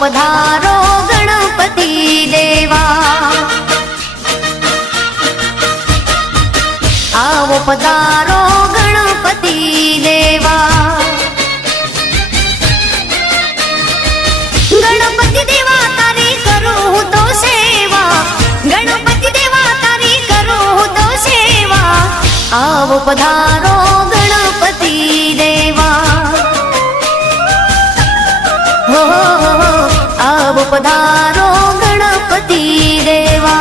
पधारो गणपति देवा आवो पधारो गणपति देवा गणपति देवा तारी करूं तो सेवा गणपति देवा तारी करूं तो सेवा आवो पधारो गणपति देवा हो आवो पधारो गणपति देवा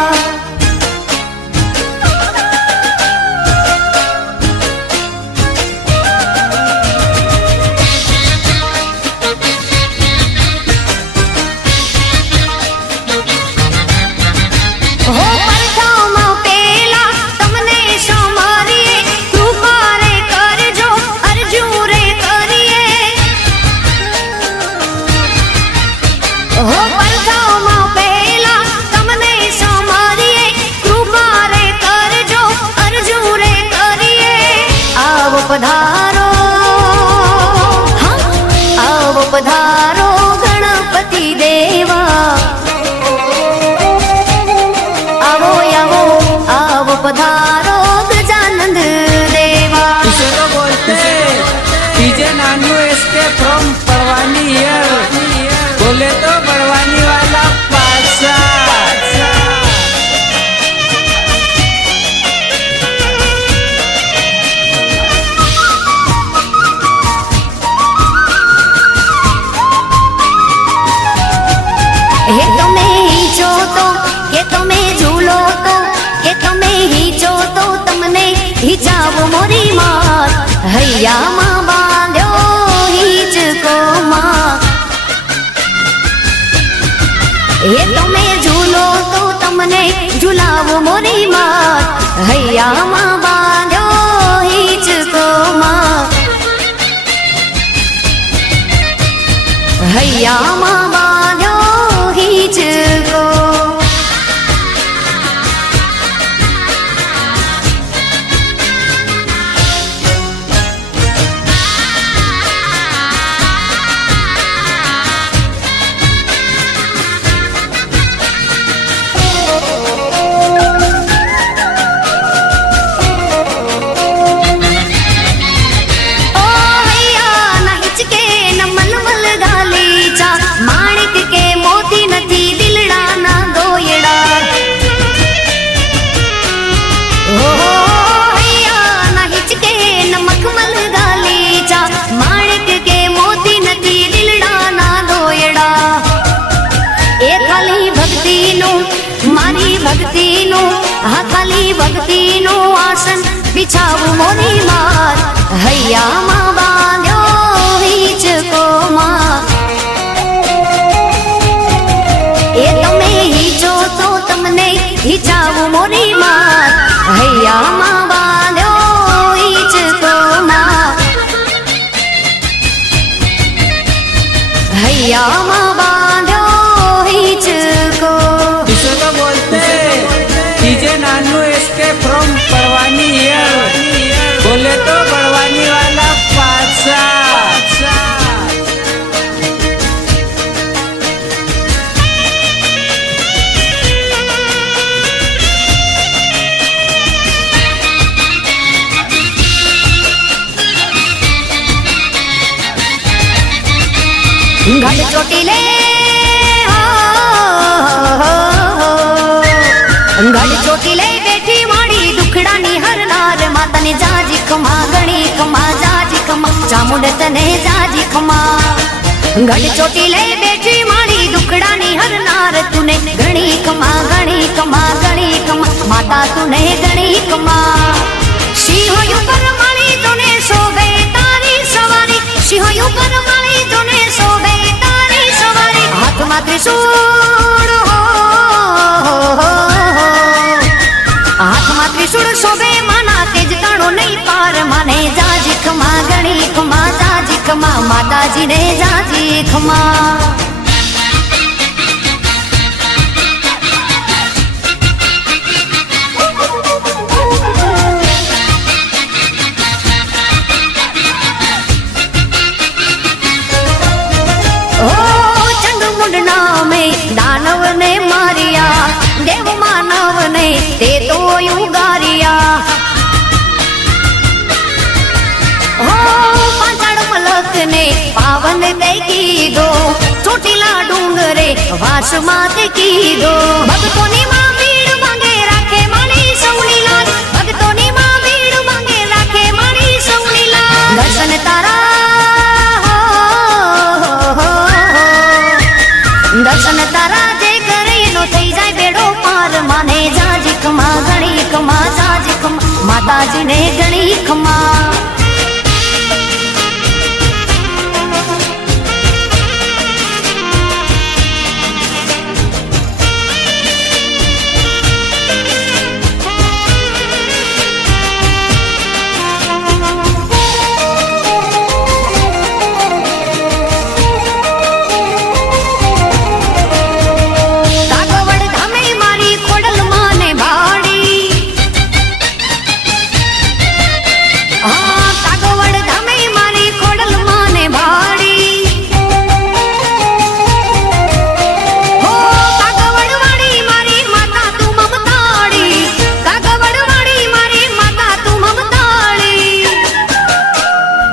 पधारो हाँ आवो पधारो गणपति देवा आवो आवो आवो पधारो गजानंद देवा इसे तो बोलते डीजे नानू एस्केप फ्रॉम परवानी हियर बोले तो बड़वानी वाला पासा हे तुम्हें ही जो तो के तुम्हें झूलो तो के तुम्हें ही जो तो तुमने ही जाओ मोरी मात हैया माँ बांधो हिच को माँ हे तुम्हें झूलो तो तुमने झूलाओ मोरी मात हैया माँ बांधो हिच को माँ हैया माँ बांधो हिच को भक्ति नु हाँ खाली भक्ति नु आसन बिछाऊ मोरी मात हैया माँ बांध्यो हिच को माँ ए तमे ही जो तो तमने हिचाऊ मोरी मात हैया माँ बांध्यो हिच को माँ हैया माँ बांध्यो हिच को इसे तो बोलते डीजे नानू एस्केप फ्रॉम परवानी हियर बोले तो बड़वानी वाला पासा घट चोटीले घट चोटीले बैठी माड़ी दुखड़ा हर नार माता ने जाजी खमा गणी खमा जाजी खमा चामुंड तने जाजी खमा घट चोटीले बैठी माड़ी दुखड़ा हर नार तूने गणी खमा गणी खमा गणी खमा माता तूने गणी खमा सिंह पर माड़ी तूने सोबे तारी सवारी सिंह पर माड़ी तूने सोबे तारी सवारी हाथ में त्रिशूल हाथ में त्रिशूल शोभे माना तेज ताणो नहीं पार माने जाजी खमा गणी खमा जाजी खमा माता जी ने जाजी खमा ओ चंद मुंडना નાવ ને તે તો યુગારિયા હો પાંચાળ મલક ને પાવન તે કીધો ચોટીલા ડુંગરે વાસમાં તે કીધો ભક્તોની માં ભીડ માંગે રાખે મારી સૌની લાજ ભક્તોની માં ભીડ માંગે રાખે મારી સૌની લાજ દર્શન તારા દર્શન તારા જે કરે એનો થઈ જાય બેડો પાર માને જાજી ખમા ગણી ખમા જાજી ખમા માતાજીને ગણી ખમા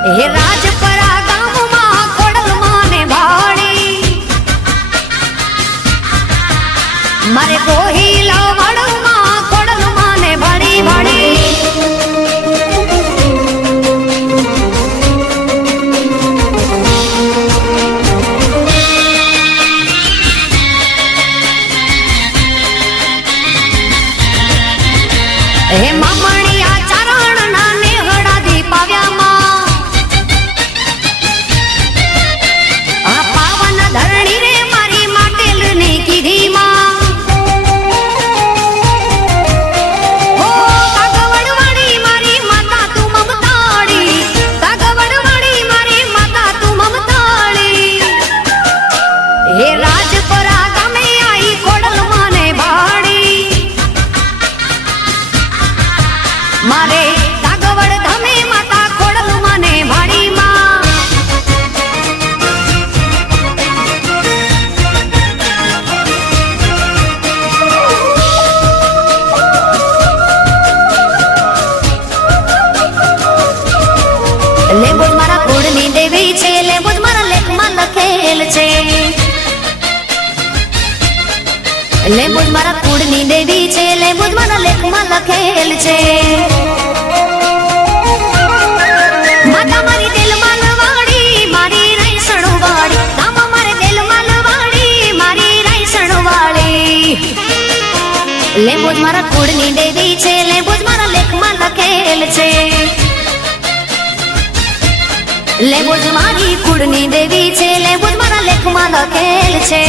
હે રાજપરા ગામમાં ખોડલ માને ભાડી મારે ગોહિલા વડમાં ખોડલ માને ભાડી ભાડી હે મામણિયા ચારણ ના નેહડા દીપાવ્યામાં ધરણી રે મારી માટેલ ને કીધી માં હો કાગવડ વાળી મારી માતા તું મમતાળી કાગવડ વાળી મારી માતા તું મમતાળી હે રાજપરા ગામે આઈ ખોડલ માને ભાડી મારે કાગવડ ધામે માતા ખોડલ માને ભાડી માં લેબોજ મારા કુળની દેવી છે લેબોજ મારા લેખમાં લખેલ છે લેબોજ મારા કુળની દેવી છે લેબોજ મારા લેખમાં લખેલ છે માતા મારી દિલમાં લવાડી મારી રાયસણ વાળી મામા મારે દિલમાં લવાડી મારી રાયસણ વાળી લેબોજ મારા કુળની દેવી છે લેબોજ મારા લેખમાં લખેલ છે લેબોજ મારી કુળની દેવી છે લેબોજ મારા લેખમાં લખેલ છે